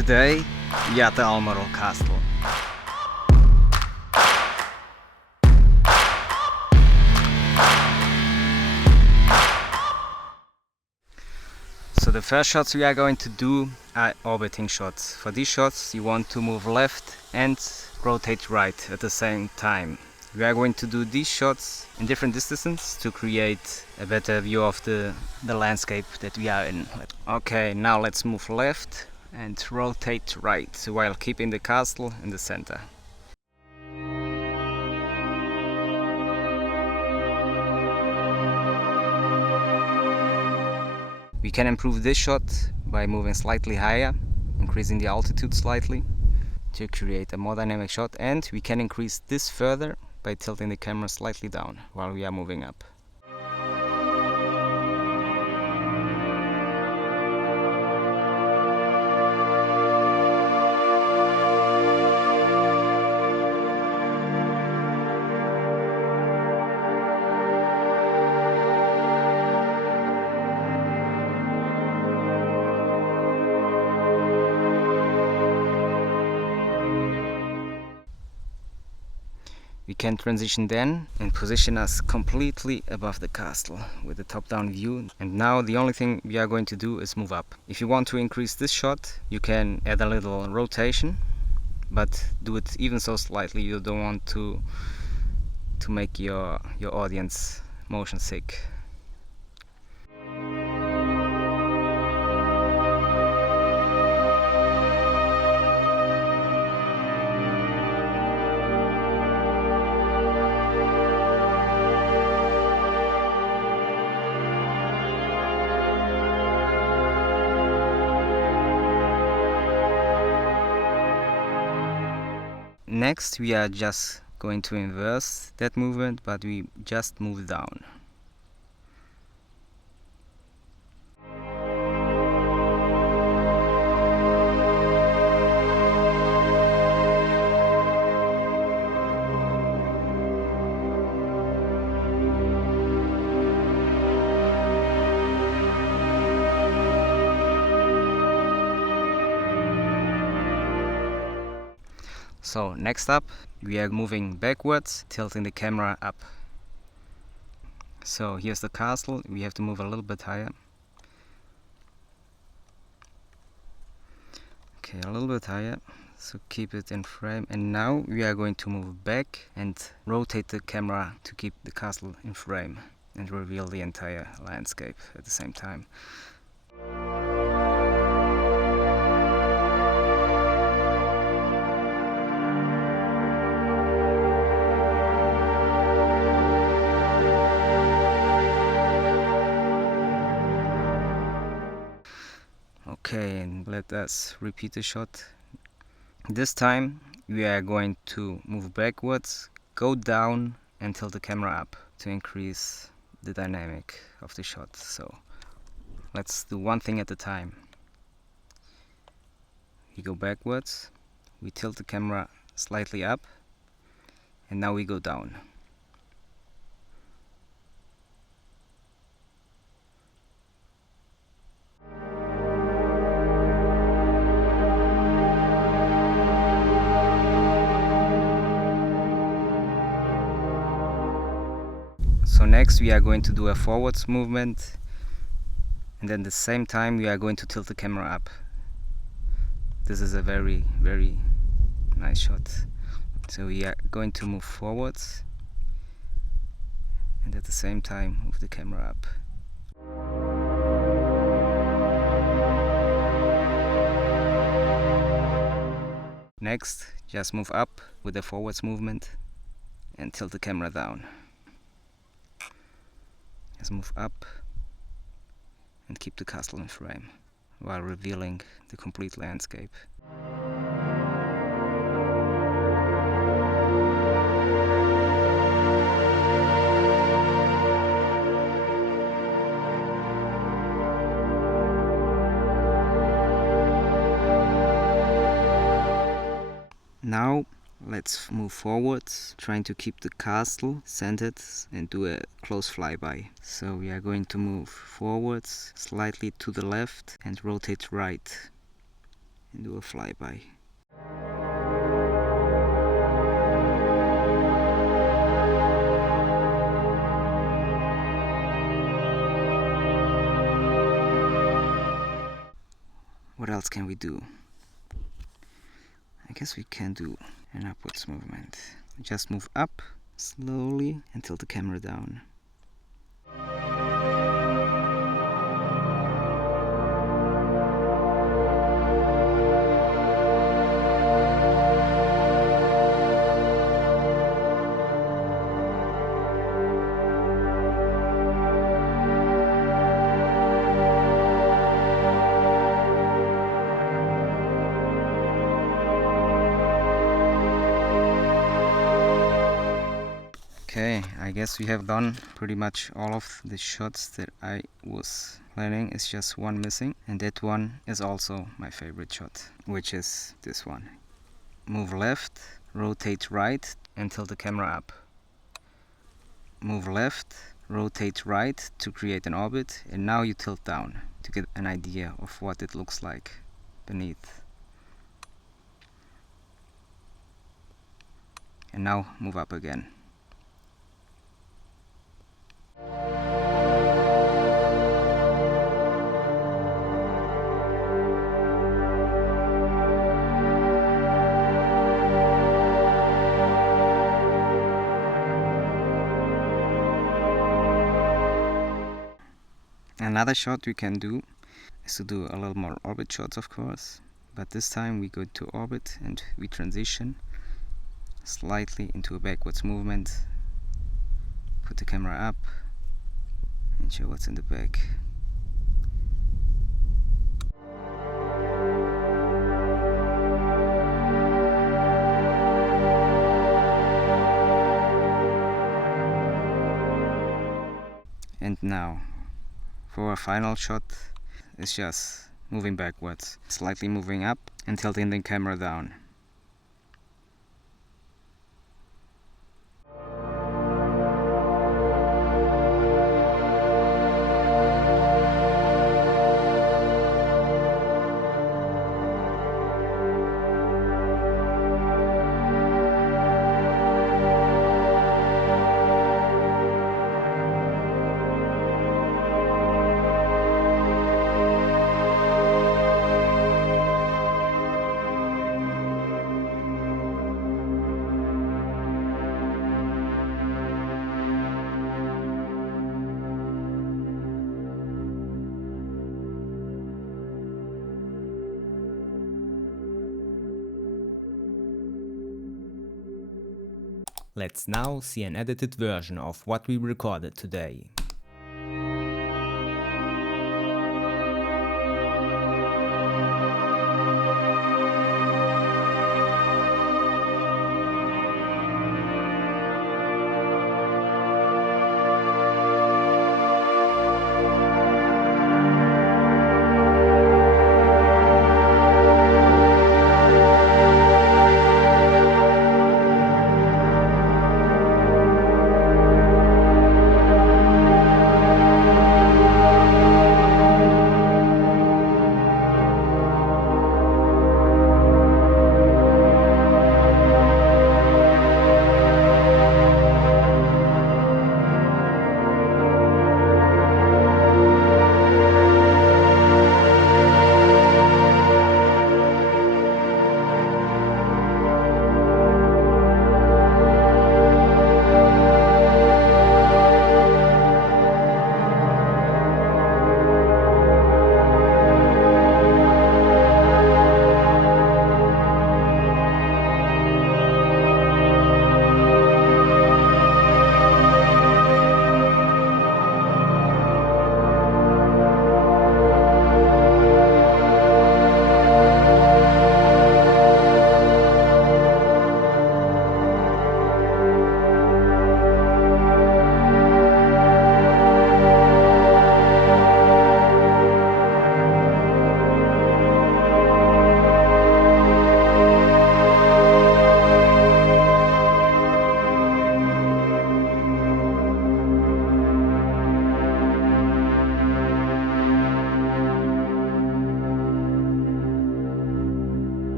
Today we are at the Almarol Castle. So the first shots we are going to do are orbiting shots. For these shots you want to move left and rotate right at the same time. We are going to do these shots in different distances to create a better view of the landscape that we are in. Okay, now let's move left and rotate right while keeping the castle in the center. We can improve this shot by moving slightly higher, increasing the altitude slightly to create a more dynamic shot, and we can increase this further by tilting the camera slightly down while we are moving up. We can transition then and position us completely above the castle with the top-down view. And now the only thing we are going to do is move up. If you want to increase this shot, you can add a little rotation, but do it even so slightly. You don't want to make your audience motion sick. Next we are just going to inverse that movement, but we just move down. So next up we are moving backwards, tilting the camera up. So here's the castle, we have to move a little bit higher. Okay, a little bit higher, so keep it in frame. And now we are going to move back and rotate the camera to keep the castle in frame and reveal the entire landscape at the same time. Okay, and let us repeat the shot. This time we are going to move backwards, go down and tilt the camera up to increase the dynamic of the shot. So let's do one thing at a time. We go backwards, we tilt the camera slightly up, and now we go down. So next we are going to do a forwards movement, and then at the same time we are going to tilt the camera up. This is a very nice shot. So we are going to move forwards and at the same time move the camera up. Next, just move up with the forwards movement and tilt the camera down. Just move up and keep the castle in frame while revealing the complete landscape. Now let's move forwards, trying to keep the castle centered and do a close flyby. So we are going to move forwards, slightly to the left and rotate right. and do a flyby. What else can we do? I guess we can do an upwards movement. Just move up slowly and tilt the camera down. Okay, I guess we have done pretty much all of the shots that I was planning. It's just one missing, and that one is also my favorite shot, which is this one. Move left, rotate right, and tilt the camera up. Move left, rotate right to create an orbit, and now you tilt down to get an idea of what it looks like beneath. And now move up again. Another shot we can do is to do a little more orbit shots, of course, but this time we go to orbit and we transition slightly into a backwards movement, put the camera up and show what's in the back. And now for a final shot, it's just moving backwards, slightly moving up and tilting the camera down. Let's now see an edited version of what we recorded today.